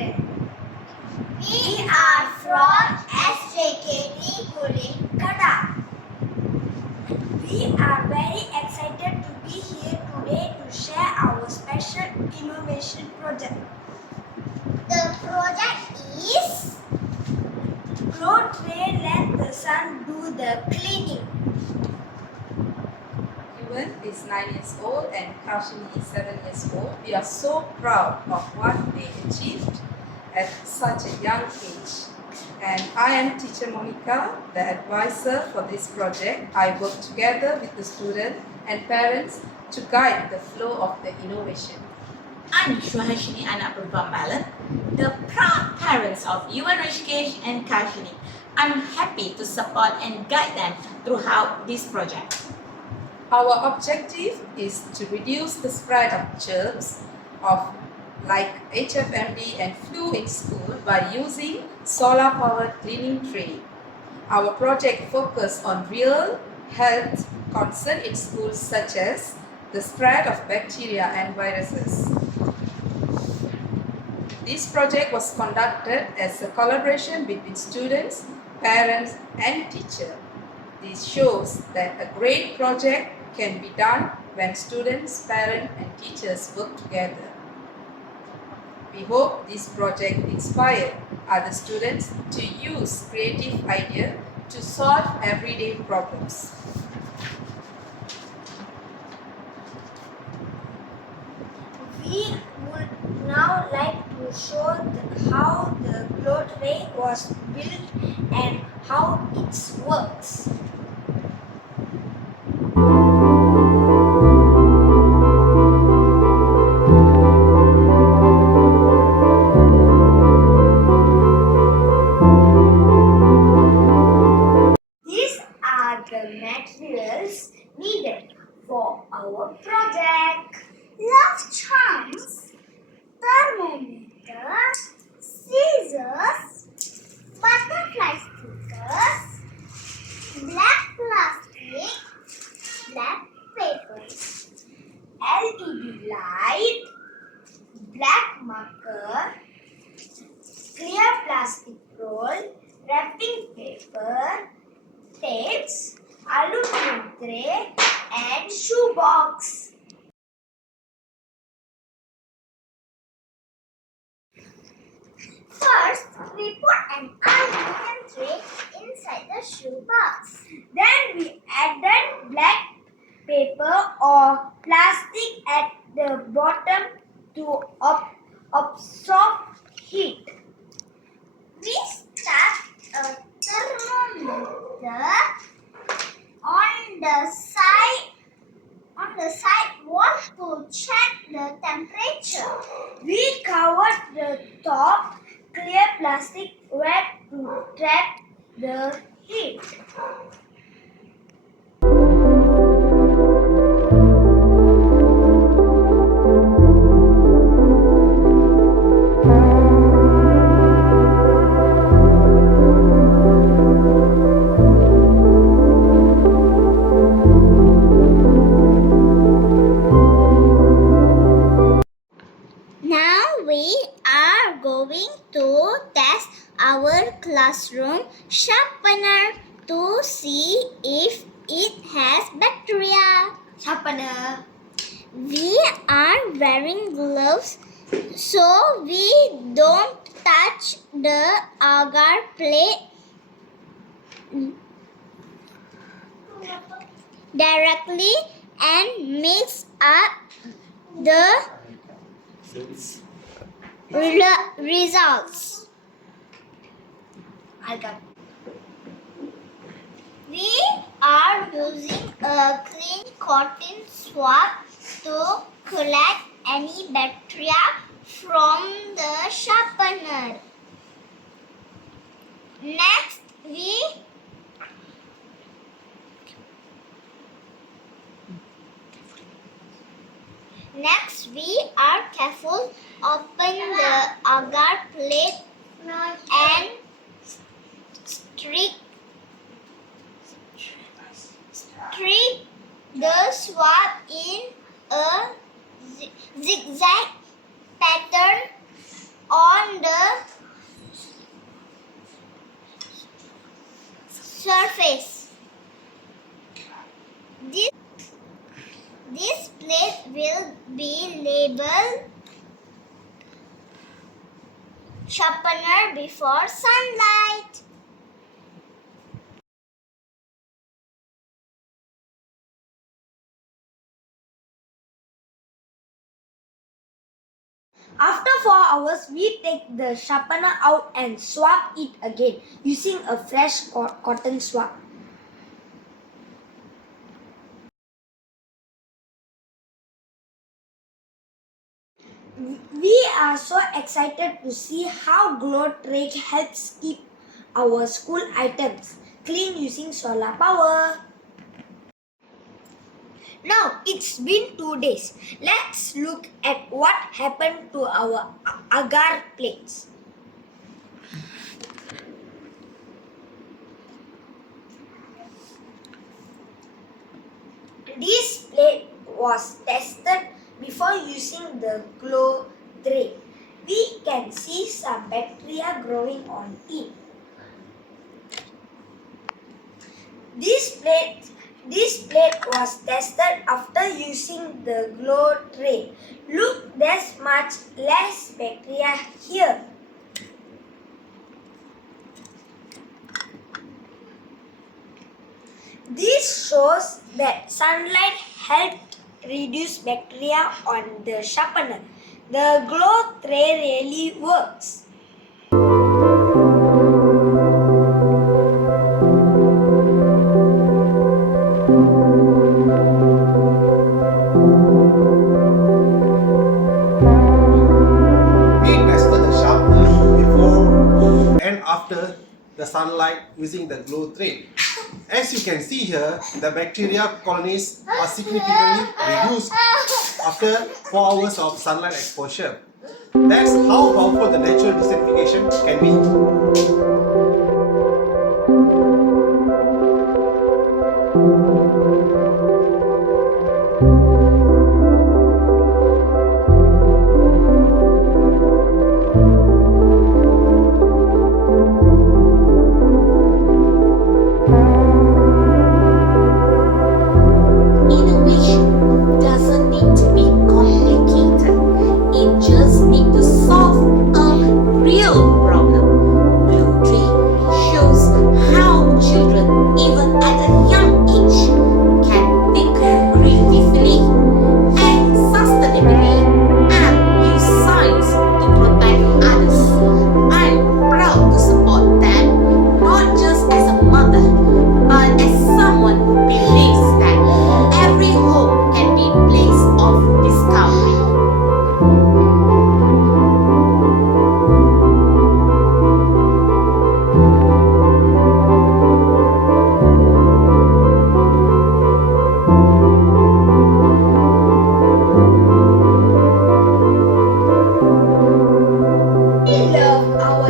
children. We are from SJKT Kulim. We are very excited to be here today to share our special innovation project. The project is Grow Tray, let the sun do the cleaning. Yuvan is 9 years old and Kashini is 7 years old. We are so proud of what they achieved at such a young age. And I am teacher Monica, the advisor for this project. I work together with the students and parents to guide the flow of the innovation. I'm Hygiene anak perempuan Balan, the proud parents of Yuvan Rishikesh and Kashini. I'm happy to support and guide them throughout this project. Our objective is to reduce the spread of germs like HFMD and flu in school by using solar-powered cleaning tray. Our project focuses on real health concerns in schools such as the spread of bacteria and viruses. This project was conducted as a collaboration between students, parents, and teachers. This shows that a great project can be done when students, parents, and teachers work together. We hope this project inspires other students to use creative ideas to solve everyday problems. We would now like to show how the Grow Tray was built and how it works. These are the materials needed for our project. Love charms, thermometer, scissors, butterfly stickers, black plastic, black paper, LED light, black marker, clear plastic roll, wrapping paper, tapes, aluminum tray, and shoebox. First, we put an aluminum tray inside the shoebox. Then we added black paper or plastic at the bottom to absorb heat. We stuck a thermometer on the side wall to check the temperature. We covered the top clear plastic wrap to trap the heat. Now we are going to test our classroom sharpener to see if it has bacteria. Sharpener. We are wearing gloves so we don't touch the agar plate directly and mix up the results. We are using a clean cotton swab to collect any bacteria from the sharpener. Next, we are careful open the agar plate and streak the swab in a zigzag pattern on the surface. This plate will be labeled sharpener before sunlight. After 4 hours, we take the sharpener out and swab it again using a fresh cotton swab. We are so excited to see how glow tray helps keep our school items clean using solar power. Now it's been 2 days. Let's look at what happened to our agar plates. This plate was tested before using the glow tray. We can see some bacteria growing on it. This plate was tested after using the glow tray. Look, there's much less bacteria here. This shows that sunlight helped reduce bacteria on the sharpener. The glow tray really works. We tested the sharpener before and after the sunlight using the glow tray. As you can see here, the bacteria colonies are significantly reduced after 4 hours of sunlight exposure. That's how powerful the natural desertification can be. Innovation doesn't need to be complicated. It just needs to solve a real problem. Blue Tree shows how children, even at a young age, can think creatively, act sustainably, and use science to protect others. I'm proud to support them, not just as a mother, but as someone who believes that every home can be a place of discovery. We love our